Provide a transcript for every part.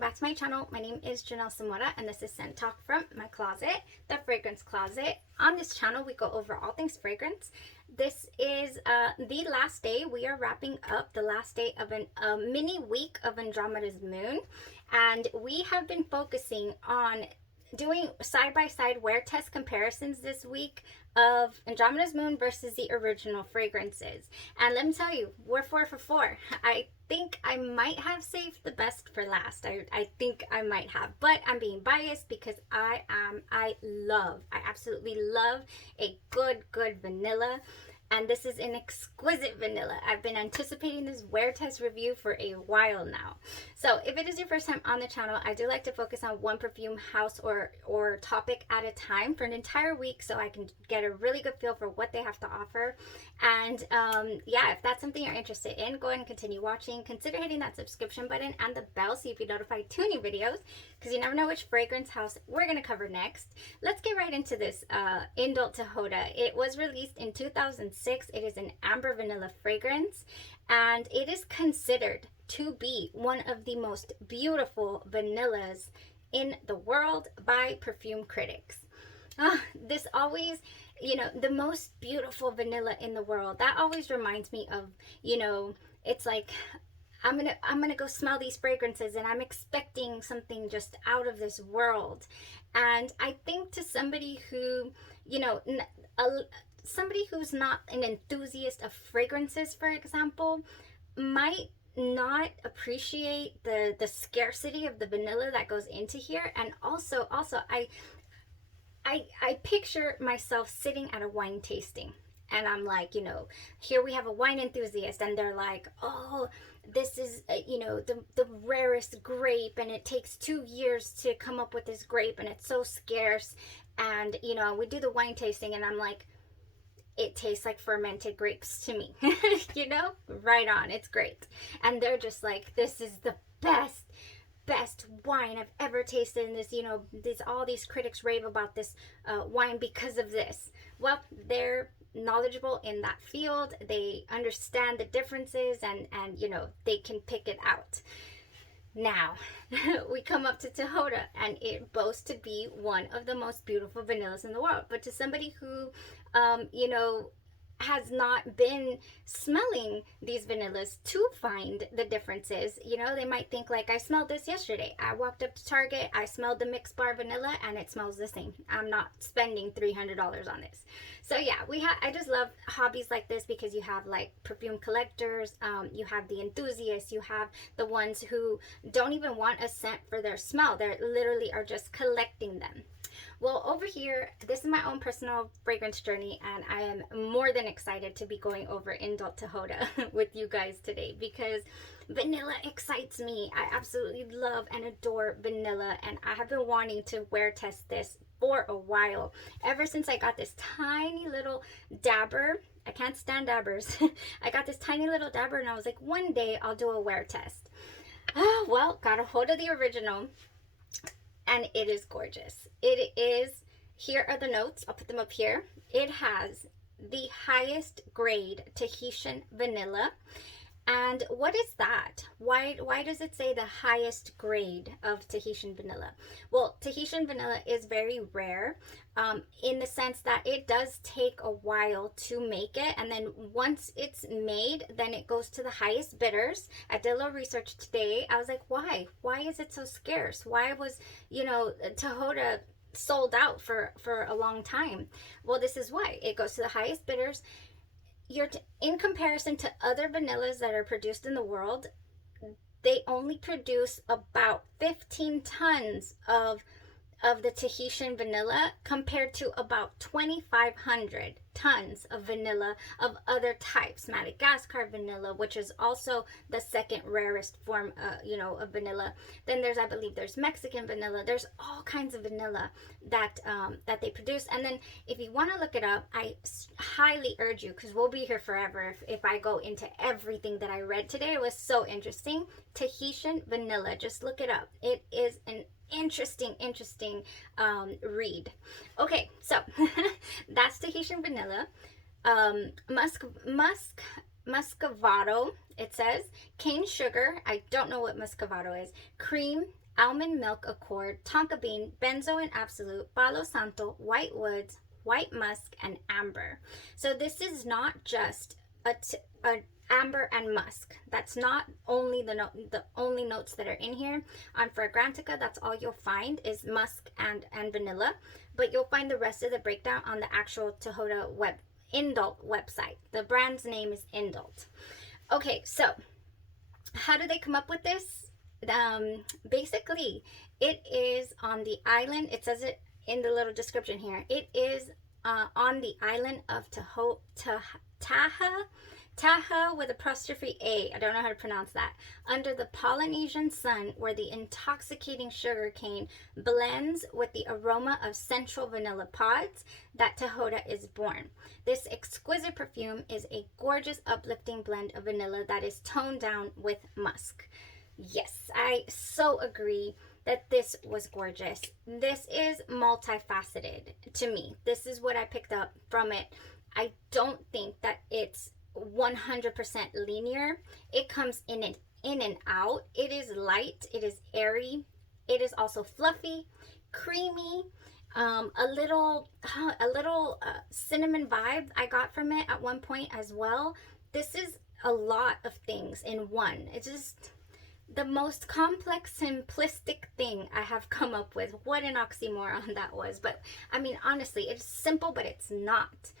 welcome back to my channel. My name is Janelle Samora and this is Scent Talk from my closet, the fragrance closet. On this channel we go over all things fragrance. This is the last day. We are wrapping up the last day of a mini week of Andromeda's moon, and we have been focusing on doing side-by-side wear test comparisons this week of Andromeda's moon versus the original fragrances. And let me tell you, we're 4 for 4. I think I might have saved the best for last. I think I might have, but I'm being biased because I absolutely love a good vanilla. And this is an exquisite vanilla. I've been anticipating this wear test review for a while now. So if it is your first time on the channel, I do like to focus on one perfume house or topic at a time for an entire week so I can get a really good feel for what they have to offer. And yeah, if that's something you're interested in, go ahead and continue watching. Consider hitting that subscription button and the bell so you'll be notified to new videos, because you never know which fragrance house we're going to cover next. Let's get right into this INDULT TIHOTA. It was released in 2006. It is an amber vanilla fragrance, and it is considered to be one of the most beautiful vanillas in the world by perfume critics. This always, you know, the most beautiful vanilla in the world. That always reminds me of, you know, it's like I'm gonna go smell these fragrances and I'm expecting something just out of this world. And I think to somebody who, you know, somebody who's not an enthusiast of fragrances, for example, might not appreciate the scarcity of the vanilla that goes into here. And also I picture myself sitting at a wine tasting, and I'm like, you know, here we have a wine enthusiast and they're like, oh, this is, you know, the rarest grape, and it takes 2 years to come up with this grape, and it's so scarce. And, you know, we do the wine tasting and I'm like, it tastes like fermented grapes to me. You know, right on, it's great. And they're just like, this is the best wine I've ever tasted in this, you know, all these critics rave about this wine because of this. Well, they're knowledgeable in that field. They understand the differences, and you know, they can pick it out. Now we come up to TIHOTA, and it boasts to be one of the most beautiful vanillas in the world. But to somebody who you know, has not been smelling these vanillas to find the differences, you know, they might think like, I smelled this yesterday. I walked up to Target, I smelled the mixed bar vanilla, and it smells the same. I'm not spending $300 on this. So yeah, I just love hobbies like this, because you have like perfume collectors, you have the enthusiasts, you have the ones who don't even want a scent for their smell. They literally are just collecting them. Well, over here, this is my own personal fragrance journey, and I am more than excited to be going over INDULT TIHOTA with you guys today, because vanilla excites me. I absolutely love and adore vanilla, and I have been wanting to wear test this for a while. Ever since I got this tiny little dabber. I can't stand dabbers. I got this tiny little dabber, and I was like, one day I'll do a wear test. Oh, well, got a hold of the original. And it is gorgeous. It is, here are the notes. I'll put them up here. It has the highest grade Tahitian vanilla. And what is that? Why does it say the highest grade of Tahitian vanilla? Well, Tahitian vanilla is very rare in the sense that it does take a while to make it. And then once it's made, then it goes to the highest bitters. I did a little research today. I was like, why? Why is it so scarce? Why was, you know, TIHOTA sold out for a long time? Well, this is why. It goes to the highest bitters. In comparison to other vanillas that are produced in the world, they only produce about 15 tons of the Tahitian vanilla, compared to about 2,500 tons of vanilla of other types. Madagascar vanilla, which is also the second rarest form, you know, of vanilla. Then there's, I believe there's Mexican vanilla. There's all kinds of vanilla that that they produce. And then if you want to look it up, I highly urge you, because we'll be here forever if I go into everything that I read today. It was so interesting. Tahitian vanilla, just look it up. It is an interesting read. Okay, so that's Tahitian vanilla. Muscovado, it says, cane sugar, I don't know what muscovado is, cream, almond milk accord, tonka bean, benzo and absolute, palo santo, white woods, white musk, and amber. So this is not just a amber and musk. That's not only the only notes that are in here. On Fragrantica, that's all you'll find is musk and vanilla, but you'll find the rest of the breakdown on the actual Tahota Indult website. The brand's name is Indult. Okay, so how do they come up with this? Basically, it is on the island. It says it in the little description here. It is on the island of Taha with apostrophe A. I don't know how to pronounce that. Under the Polynesian sun, where the intoxicating sugar cane blends with the aroma of central vanilla pods, that Tahota is born. This exquisite perfume is a gorgeous, uplifting blend of vanilla that is toned down with musk. Yes, I so agree that this was gorgeous. This is multifaceted to me. This is what I picked up from it. I don't think that it's 100% linear. It comes in and out. It is light, it is airy, it is also fluffy, creamy, a little cinnamon vibe I got from it at one point as well. This is a lot of things in one. It's just the most complex, simplistic thing I have come up with. What an oxymoron that was. But I mean, honestly, it's simple, but it's not.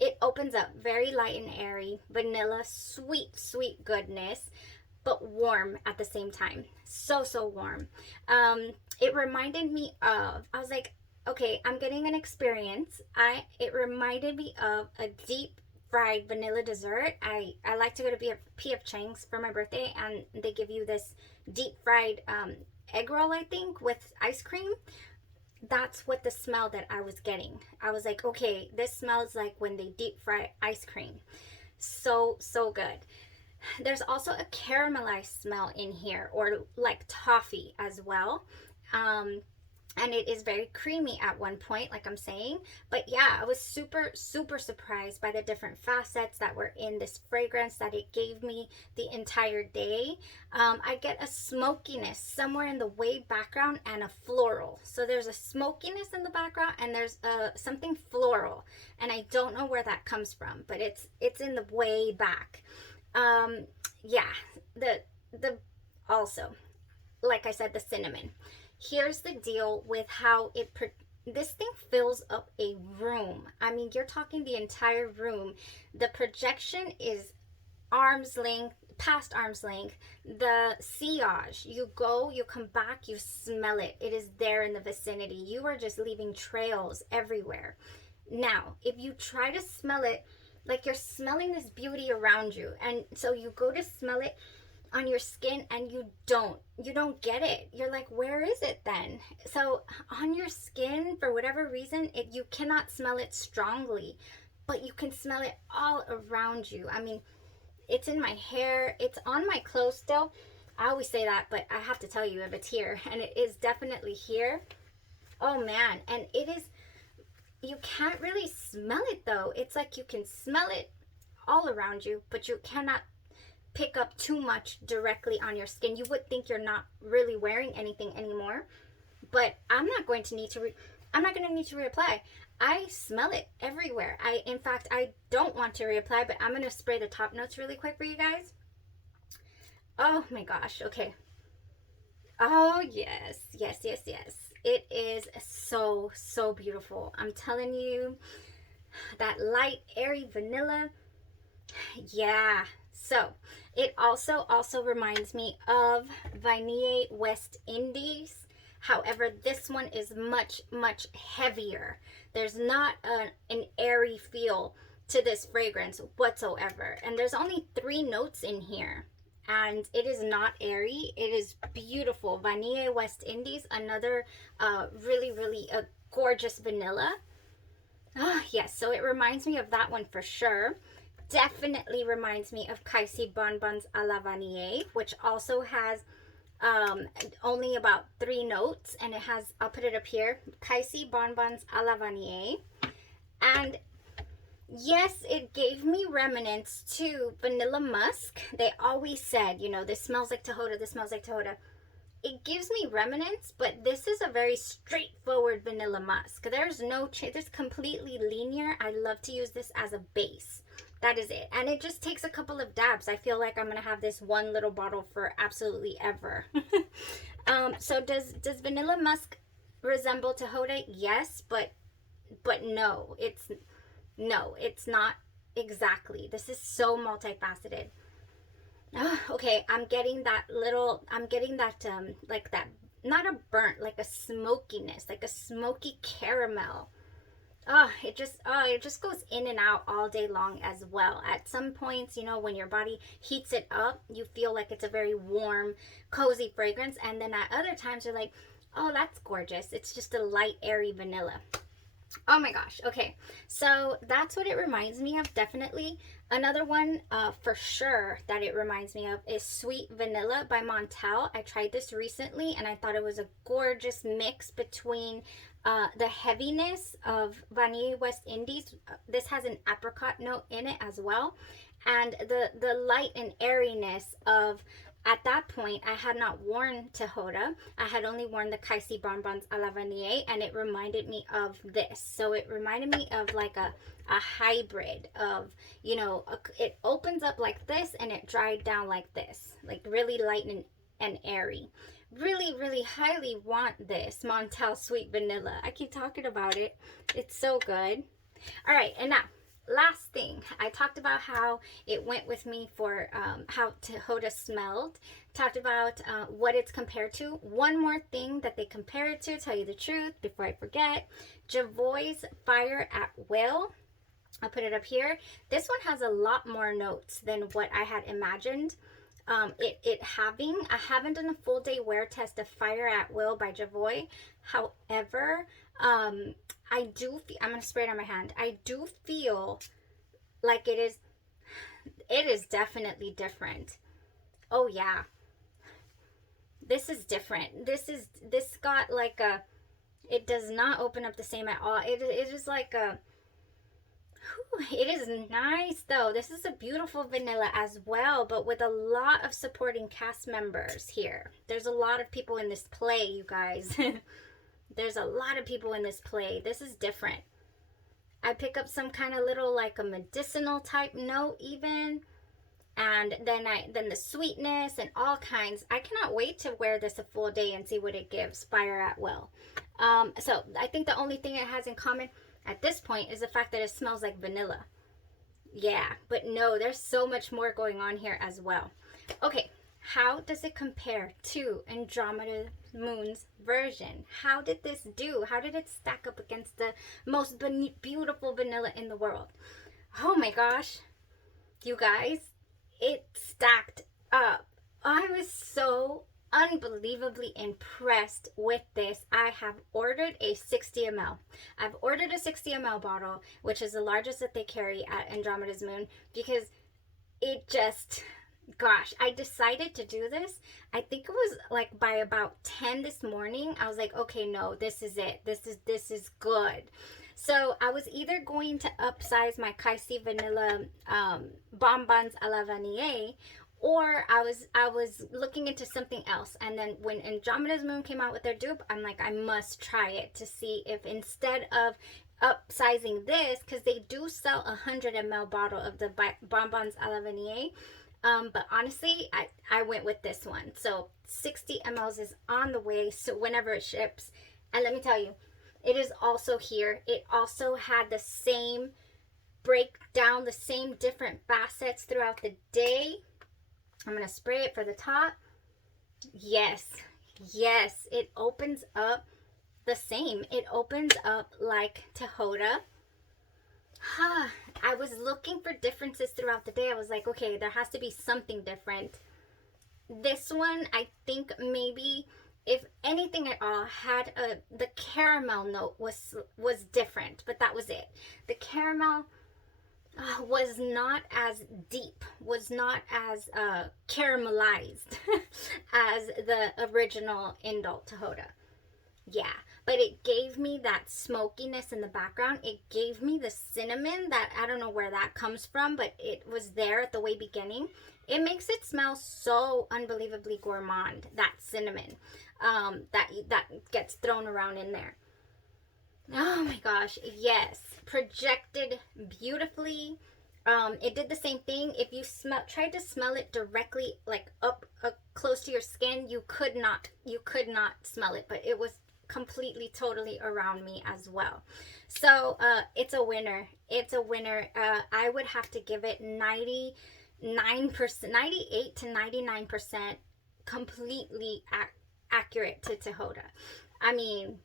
It opens up very light and airy, vanilla, sweet, sweet goodness, but warm at the same time. So, so warm. It reminded me of, I was like, okay, I'm getting an experience. It reminded me of a deep fried vanilla dessert. I like to go to P.F. Chang's for my birthday, and they give you this deep fried egg roll, I think, with ice cream. That's what the smell that I was getting. I was like, okay, this smells like when they deep fry ice cream. So, so good. There's also a caramelized smell in here, or like toffee as well. And it is very creamy at one point, like I'm saying. But yeah, I was super, super surprised by the different facets that were in this fragrance that it gave me the entire day. I get a smokiness somewhere in the way background and a floral. So there's a smokiness in the background and there's something floral. And I don't know where that comes from, but it's in the way back. Yeah, also, like I said, the cinnamon. Here's the deal with how this thing fills up a room. I mean, you're talking the entire room. The projection is arm's length, past arm's length. The sillage, you go, you come back, you smell it. It is there in the vicinity. You are just leaving trails everywhere. Now, if you try to smell it, like you're smelling this beauty around you, and so you go to smell it on your skin and you don't get it. You're like, where is it then? So on your skin, for whatever reason, you cannot smell it strongly, but you can smell it all around you. I mean, it's in my hair, it's on my clothes still. I always say that, but I have to tell you if it's here, and it is definitely here. Oh man, and it is, you can't really smell it though. It's like you can smell it all around you, but you cannot pick up too much directly on your skin. You would think you're not really wearing anything anymore, but I'm not going to need to reapply. I smell it everywhere. In fact, I don't want to reapply, but I'm going to spray the top notes really quick for you guys. Oh my gosh. Okay. Oh yes, yes, yes, yes. It is so, so beautiful. I'm telling you, that light, airy vanilla. Yeah. So it also reminds me of Vanille West Indies. However, this one is much, much heavier. There's not an airy feel to this fragrance whatsoever. And there's only 3 notes in here. And it is not airy. It is beautiful. Vanille West Indies, another really, really gorgeous vanilla. Oh, yes. So it reminds me of that one for sure. Definitely reminds me of Kaisi Bonbons à la Vanille, which also has only about 3 notes, and it has, I'll put it up here, Kaisi Bonbons à la Vanille. And yes, it gave me remnants to Vanilla Musk. They always said, you know, this smells like Tahota, this smells like Tahota. it gives me remnants, but this is a very straightforward vanilla musk. There's no change. It's completely linear. I love to use this as a base. That is it. And it just takes a couple of dabs. I feel like I'm going to have this one little bottle for absolutely ever. So does vanilla musk resemble Tahota? Yes, but no. It's not exactly. This is so multifaceted. Okay, I'm getting that like that, not a burnt, like a smokiness, like a smoky caramel. It just goes in and out all day long as well. At some points, you know, when your body heats it up, you feel like it's a very warm, cozy fragrance. And then at other times, you're like, oh, that's gorgeous. It's just a light, airy vanilla. Oh my gosh. Okay, so that's what it reminds me of, definitely. Another one for sure that it reminds me of is Sweet Vanilla by Montel. I tried this recently and I thought it was a gorgeous mix between the heaviness of Vanilla West Indies. This has an apricot note in it as well, and the light and airiness of, at that point, I had not worn Tahota. I had only worn the Kaisi Bonbons à la Vanille, and it reminded me of this. So it reminded me of like a hybrid of, you know, it opens up like this and it dried down like this. Like really light and airy. Really, really highly want this Montel Sweet Vanilla. I keep talking about it. It's so good. All right, and now, last thing, I talked about how it went with me for how Tahota smelled. Talked about what it's compared to. One more thing that they compare it to, tell you the truth before I forget. Javoy's Fire at Will. I'll put it up here. This one has a lot more notes than what I had imagined. I haven't done a full day wear test of Fire at Will by Javoy. However, I'm going to spray it on my hand. I do feel like it is definitely different. Oh yeah. This is different. This got like a, it does not open up the same at all. It is like a, it is nice though. This is a beautiful vanilla as well, but with a lot of supporting cast members here. There's a lot of people in this play, you guys. There's a lot of people in this play. This is different. I pick up some kind of little like a medicinal type note even. And then the sweetness and all kinds. I cannot wait to wear this a full day and see what it gives. Fire at Will. So I think the only thing it has in common at this point is the fact that it smells like vanilla. Yeah, but no, there's so much more going on here as well. Okay, how does it compare to Andromeda's Moon's version? How did this do? How did it stack up against the most beautiful vanilla in the world? Oh my gosh, you guys, it stacked up. I was so unbelievably impressed with this. I have ordered a 60 ml. I've ordered a 60 ml bottle, which is the largest that they carry at Andromeda's Moon, because it just, gosh, I decided to do this. I think it was like by about 10 this morning. I was like, okay, no, this is it. This is good. So I was either going to upsize my Kaisi Vanilla Bonbons à la Vanille, or I was looking into something else. And then when Andromeda's Moon came out with their dupe, I'm like, I must try it to see if instead of upsizing this, because they do sell a 100 ml bottle of the Bonbons à la Vanille. But honestly, I went with this one. So 60 mls is on the way, so whenever it ships. And let me tell you, it is also here. It also had the same breakdown, the same different facets throughout the day. I'm going to spray it for the top. Yes, it opens up the same. It opens up like Tahota. I was looking for differences throughout the day. I was like, okay, there has to be something different. This one, I think maybe, if anything at all, had the caramel note was different, but that was it. The caramel was not as deep, was not as caramelized as the original INDULT Tihota. Yeah, but it gave me that smokiness in the background. It gave me the cinnamon that I don't know where that comes from, but it was there at the way beginning. It makes it smell so unbelievably gourmand, that cinnamon that gets thrown around in there. Oh my gosh, yes. Projected beautifully. It did the same thing. If you tried to smell it directly, like up close to your skin, you could not smell it, but it was completely totally around me as well. So it's a winner. It's a winner. I would have to give it 99%, 98 to 99% completely accurate to Tahota. I mean,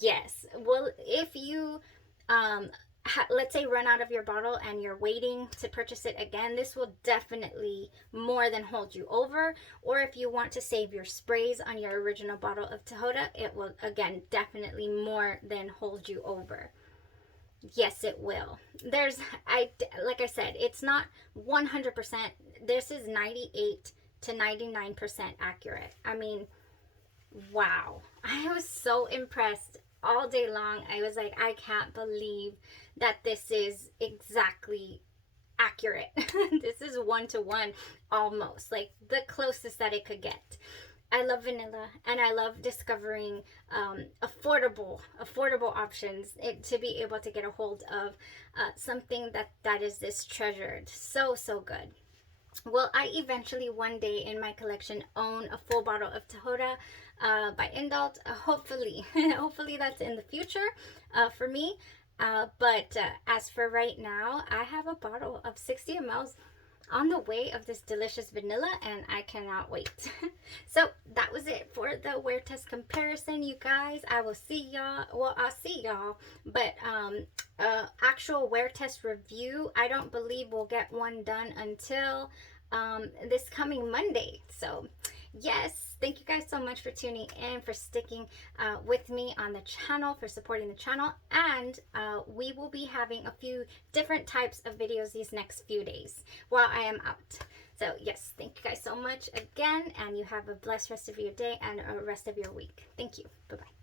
yes. Well, if you let's say run out of your bottle and you're waiting to purchase it again, this will definitely more than hold you over. Or if you want to save your sprays on your original bottle of Tahota, it will again definitely more than hold you over. Yes, it will. Like I said, it's not 100%. This is 98 to 99% accurate. I mean, wow. I was so impressed all day long. I was like, I can't believe that this is exactly accurate. This is 1-to-1 almost, like the closest that it could get. I love vanilla, and I love discovering affordable options to be able to get a hold of something that is this treasured. So good. Will I eventually one day in my collection own a full bottle of Tahota by INDULT? Hopefully. Hopefully that's in the future for me. But as for right now, I have a bottle of 60 mLs on the way of this delicious vanilla, and I cannot wait. So that was it for the wear test comparison, you guys. I will see y'all. Well, I'll see y'all, but actual wear test review, I don't believe we'll get one done until this coming Monday. So yes, thank you guys so much for tuning in, for sticking with me on the channel, for supporting the channel, and we will be having a few different types of videos these next few days while I am out. So yes, thank you guys so much again, and you have a blessed rest of your day and a rest of your week. Thank you. Bye-bye.